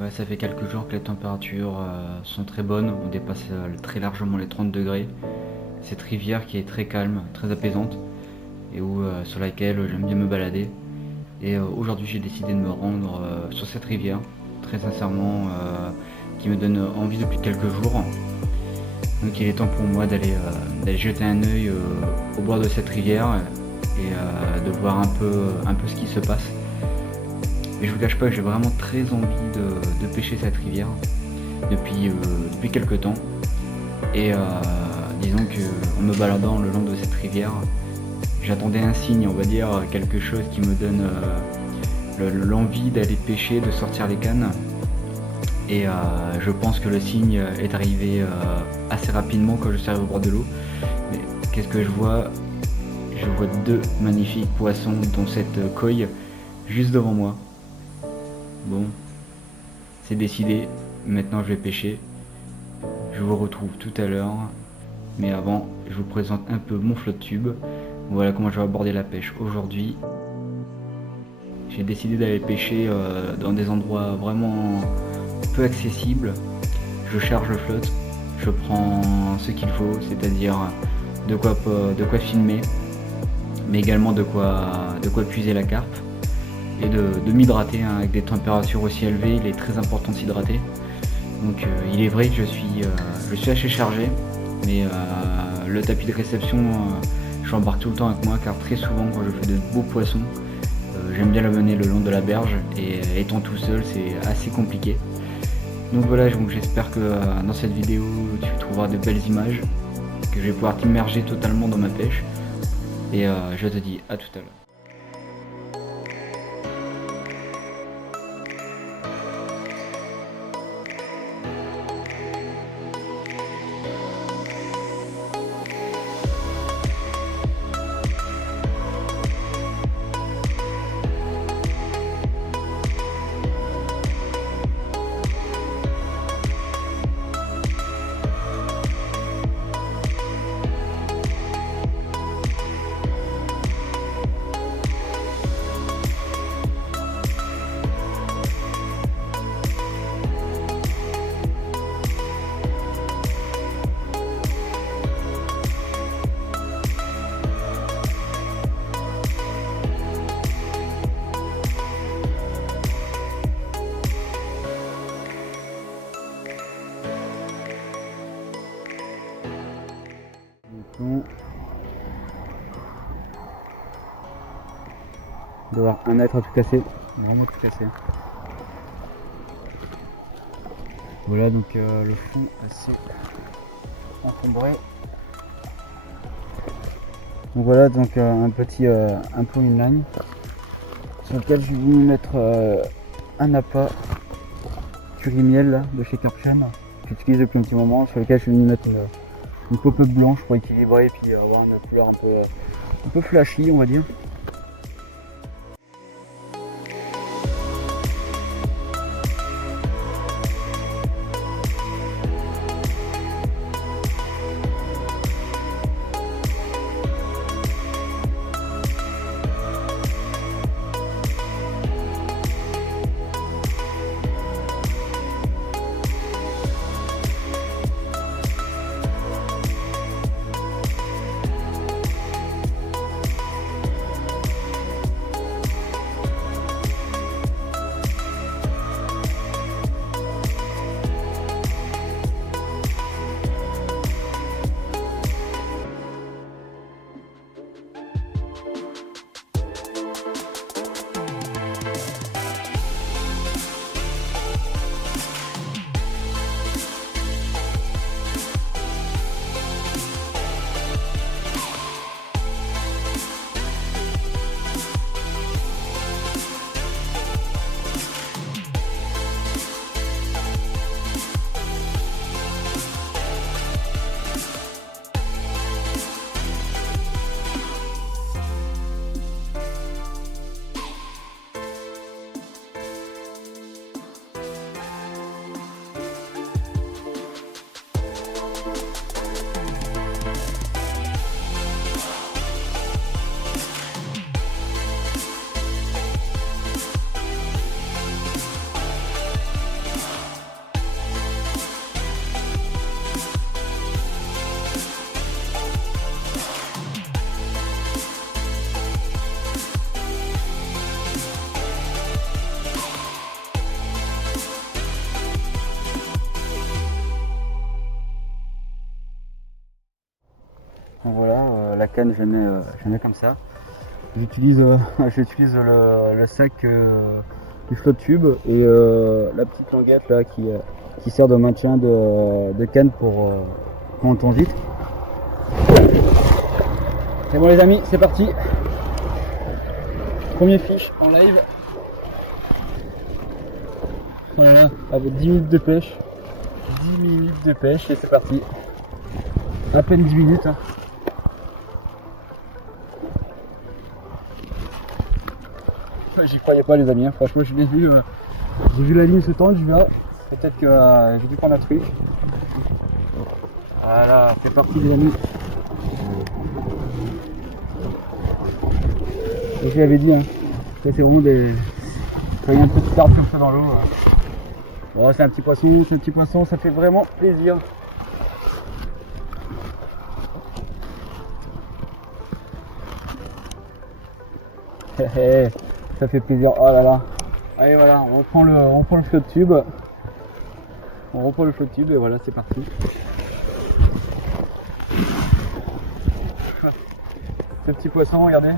Ouais, ça fait quelques jours que les températures sont très bonnes, on dépasse très largement les 30 degrés. Cette rivière qui est très calme, très apaisante et sur laquelle j'aime bien me balader. Et aujourd'hui j'ai décidé de me rendre sur cette rivière, très sincèrement, qui me donne envie depuis quelques jours. Donc il est temps pour moi d'aller jeter un œil au bord de cette rivière et de voir un peu ce qui se passe. Et je vous cache pas que j'ai vraiment très envie de pêcher cette rivière depuis quelques temps. Et disons qu'en me baladant le long de cette rivière, j'attendais un signe, on va dire, quelque chose qui me donne l'envie d'aller pêcher, de sortir les cannes. Et je pense que le signe est arrivé assez rapidement quand je suis arrivé au bord de l'eau. Mais qu'est-ce que je vois? Je vois deux magnifiques poissons dans cette coille juste devant moi. Bon, c'est décidé, maintenant je vais pêcher. Je vous retrouve tout à l'heure. Mais avant, je vous présente un peu mon flotte tube. Voilà comment je vais aborder la pêche aujourd'hui. J'ai décidé d'aller pêcher dans des endroits vraiment peu accessibles. Je charge le flotte, je prends ce qu'il faut, c'est-à-dire de quoi filmer, mais également de quoi puiser la carpe et de m'hydrater, hein, avec des températures aussi élevées. Il est très important de s'hydrater. Donc il est vrai que je suis assez chargé, mais le tapis de réception, je l'embarque tout le temps avec moi, car très souvent quand je fais de beaux poissons, j'aime bien le mener le long de la berge, et étant tout seul c'est assez compliqué. Donc voilà, j'espère que dans cette vidéo tu trouveras de belles images, que je vais pouvoir t'immerger totalement dans ma pêche, et je te dis à tout à l'heure. Il doit y avoir 1 mètre à tout casser, vraiment tout casser. Voilà donc le fond assez encombré. Donc voilà donc un peu une ligne sur lequel je vais vous mettre un appât curry miel là, de chez Karpchen, que j'utilise depuis un petit moment, sur lequel je vais mettre une pop-up blanche pour équilibrer et puis avoir une couleur un peu flashy, on va dire. la canne, je mets comme ça. J'utilise le sac du flotte tube et la petite languette là qui sert de maintien de canne pour quand on tourne vite. C'est bon les amis, c'est parti. Premier fiche en live. Voilà, avec 10 minutes de pêche. 10 minutes de pêche et c'est parti. À peine 10 minutes. Hein. J'y croyais pas les amis, hein. Franchement je l'ai vu. J'ai vu la ligne se tendre, je vais peut-être que j'ai dû prendre un truc. Voilà, c'est parti les amis. Et je l'avais dit, hein. Ça c'est vraiment des. Quand il y a un petit carpe comme ça dans l'eau. Oh, c'est un petit poisson, ça fait vraiment plaisir. Ça fait plaisir, oh là là. Allez voilà, on reprend le flotte tube. On reprend le flotte tube et voilà, c'est parti. Ce petit poisson, regardez.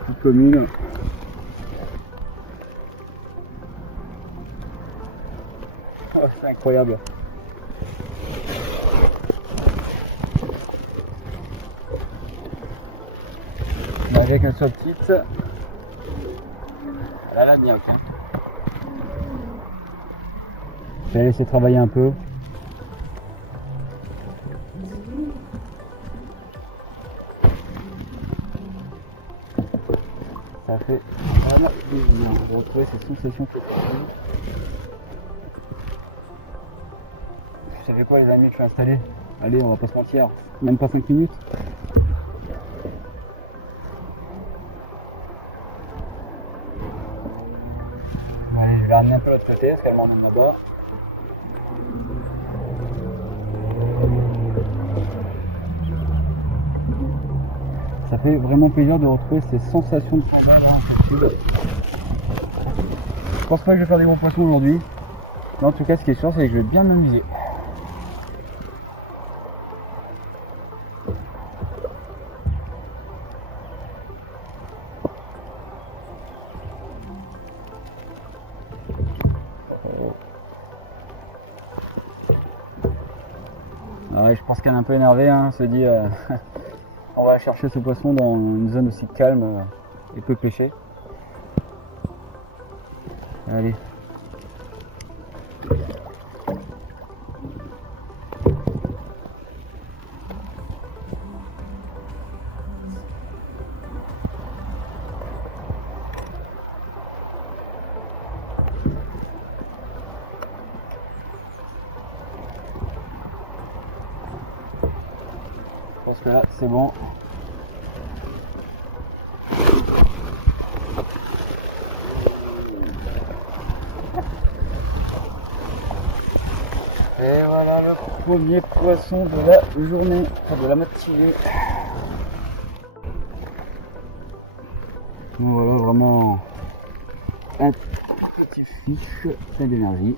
Petite commune. Oh, c'est incroyable. Malgré qu'elle soit petite, elle a bien. Hein. Je vais la laisser travailler un peu. Ça fait vraiment plaisir de retrouver ces sensations que ça fait quoi les amis que je suis installé? Allez, on va pas se mentir, même pas 5 minutes. Allez, je vais ramener un peu l'autre côté, parce qu'elle m'emmène là-bas. Ça fait vraiment plaisir de retrouver ces sensations de combat dans ce sud. Je pense pas que je vais faire des gros poissons aujourd'hui. Mais en tout cas, ce qui est sûr, c'est que je vais bien m'amuser. Ah ouais, je pense qu'elle est un peu énervée, hein, se dit on va chercher ce poisson dans une zone aussi calme et peu pêchée. Allez. Je pense que là c'est bon. Et voilà le premier poisson de la journée, de la matinée. Donc voilà vraiment un petit fiche, plein d'énergie.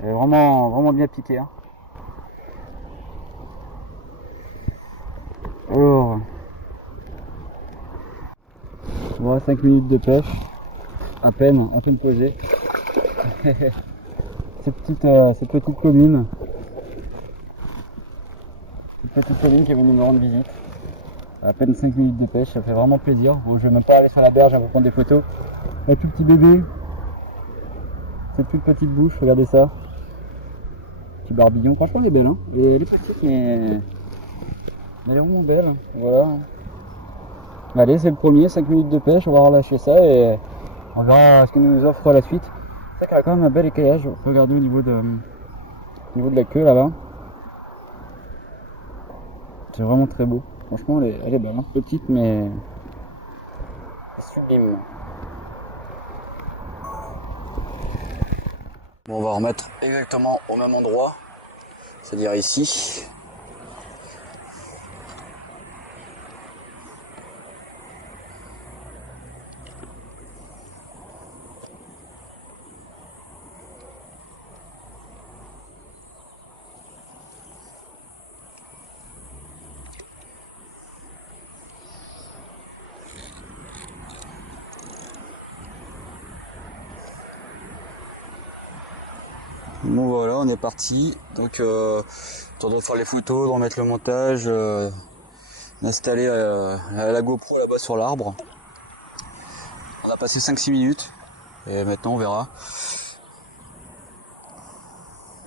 Vraiment bien piqué. Hein. Alors, voilà 5 minutes de pêche, à peine posée. Cette petite commune. Cette petite commune qui est venue me rendre visite. À peine 5 minutes de pêche, ça fait vraiment plaisir. Bon, je vais même pas aller sur la berge à vous prendre des photos. Un tout petit bébé. Cette toute petite bouche, regardez ça. Petit barbillon, franchement elle est belle. Hein. Elle est petite mais elle est vraiment belle. Voilà. Allez, c'est le premier, 5 minutes de pêche, on va relâcher ça et on verra ce qu'il nous offre la suite. C'est vrai qu'elle a quand même un bel écaillage, regardez au niveau de la queue là-bas. C'est vraiment très beau. Franchement elle est belle, hein. Petite mais sublime. Bon, on va remettre exactement au même endroit, c'est-à-dire ici. Bon voilà, on est parti. Donc temps de faire les photos, de remettre le montage, d'installer la GoPro là-bas sur l'arbre. On a passé 5-6 minutes et maintenant on verra.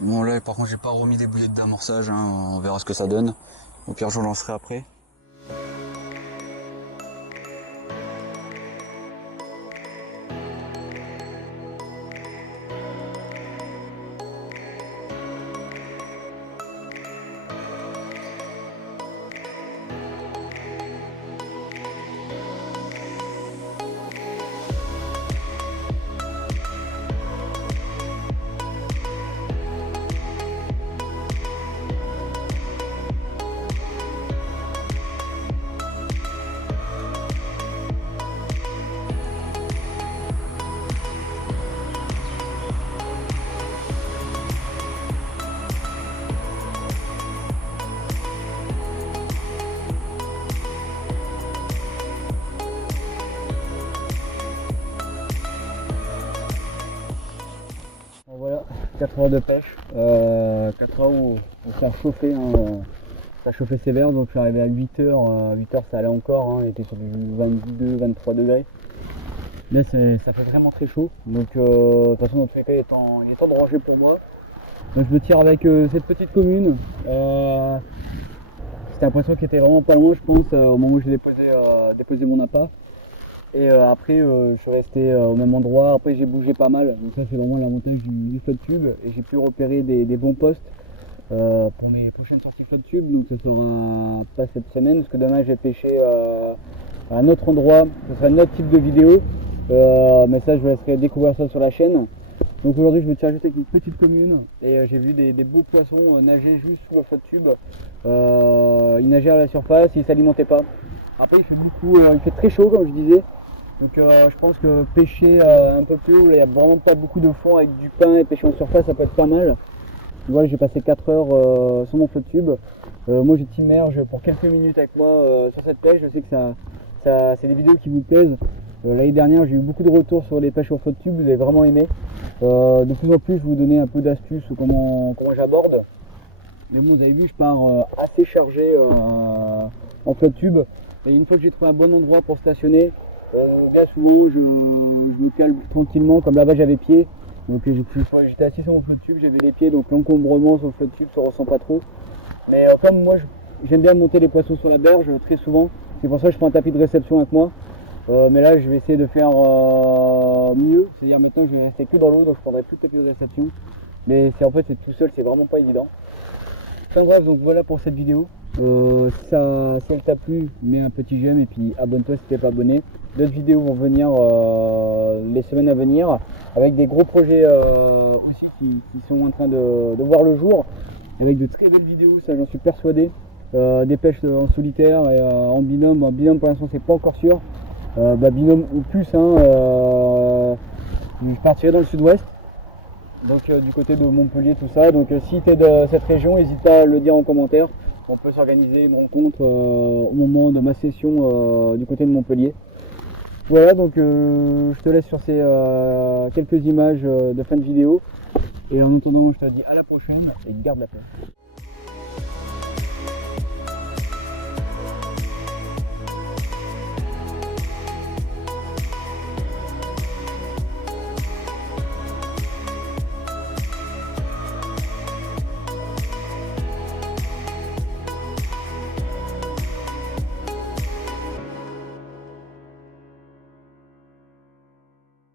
Bon là par contre j'ai pas remis des boulettes d'amorçage, hein, on verra ce que ça donne. Au pire je lancerai après. Voilà, 4 heures de pêche, 4 heures où ça a chauffé, hein, ça a chauffé sévère, donc je suis arrivé à 8 heures, 8 heures ça allait encore, hein, on était sur du 22-23 degrés. Là ça fait vraiment très chaud, donc de toute façon dans tous les cas il est temps de ranger pour moi. Donc je me tire avec cette petite commune, c'était l'impression qu'il était vraiment pas loin je pense au moment où j'ai déposé mon appât. Et après je suis resté au même endroit, après j'ai bougé pas mal, donc ça c'est vraiment l'avantage du flotte-tube et j'ai pu repérer des bons postes pour mes prochaines sorties flotte-tube, donc ce sera pas cette semaine parce que demain j'ai pêché à un autre endroit, ce sera un autre type de vidéo, mais ça je vous laisserai découvrir ça sur la chaîne. Donc aujourd'hui je me tire juste avec une petite commune et j'ai vu des beaux poissons nager juste sous le flotte-tube, ils nageaient à la surface, ils s'alimentaient pas. Après il fait très chaud comme je disais. Donc je pense que pêcher un peu plus haut, là il n'y a vraiment pas beaucoup de fond avec du pain et pêcher en surface ça peut être pas mal. Voilà, j'ai passé 4 heures sur mon flotte-tube. Moi je t'immerge pour quelques minutes avec moi sur cette pêche. Je sais que ça c'est des vidéos qui vous plaisent. L'année dernière j'ai eu beaucoup de retours sur les pêches au flotte-tube, vous avez vraiment aimé. De plus en plus je vais vous donner un peu d'astuces sur comment j'aborde. Mais bon vous avez vu je pars assez chargé en flotte-tube. Et une fois que j'ai trouvé un bon endroit pour stationner, là souvent je me cale tranquillement, comme là-bas j'avais pied, donc j'étais assis sur mon flotte-tube, j'avais les pieds, donc l'encombrement sur le flotte-tube se ressent pas trop. Mais comme moi j'aime bien monter les poissons sur la berge très souvent, c'est pour ça que je prends un tapis de réception avec moi. Mais là je vais essayer de faire mieux, c'est-à-dire maintenant je vais rester que dans l'eau, donc je prendrai plus de tapis de réception. Mais en fait c'est tout seul, c'est vraiment pas évident. Enfin bref, donc voilà pour cette vidéo. Si elle t'a plu, mets un petit j'aime et puis abonne-toi si tu n'es pas abonné. D'autres vidéos vont venir les semaines à venir avec des gros projets aussi qui sont en train de voir le jour, avec de très belles vidéos, ça j'en suis persuadé. Des pêches en solitaire et en binôme. En binôme pour l'instant c'est pas encore sûr, binôme ou plus, hein, je partirai dans le sud-ouest. Donc du côté de Montpellier, tout ça. Donc si tu es de cette région, n'hésite pas à le dire en commentaire. On peut s'organiser une rencontre au moment de ma session du côté de Montpellier. Voilà, donc je te laisse sur ces quelques images de fin de vidéo. Et en attendant, je te dis à la prochaine et garde la pêche.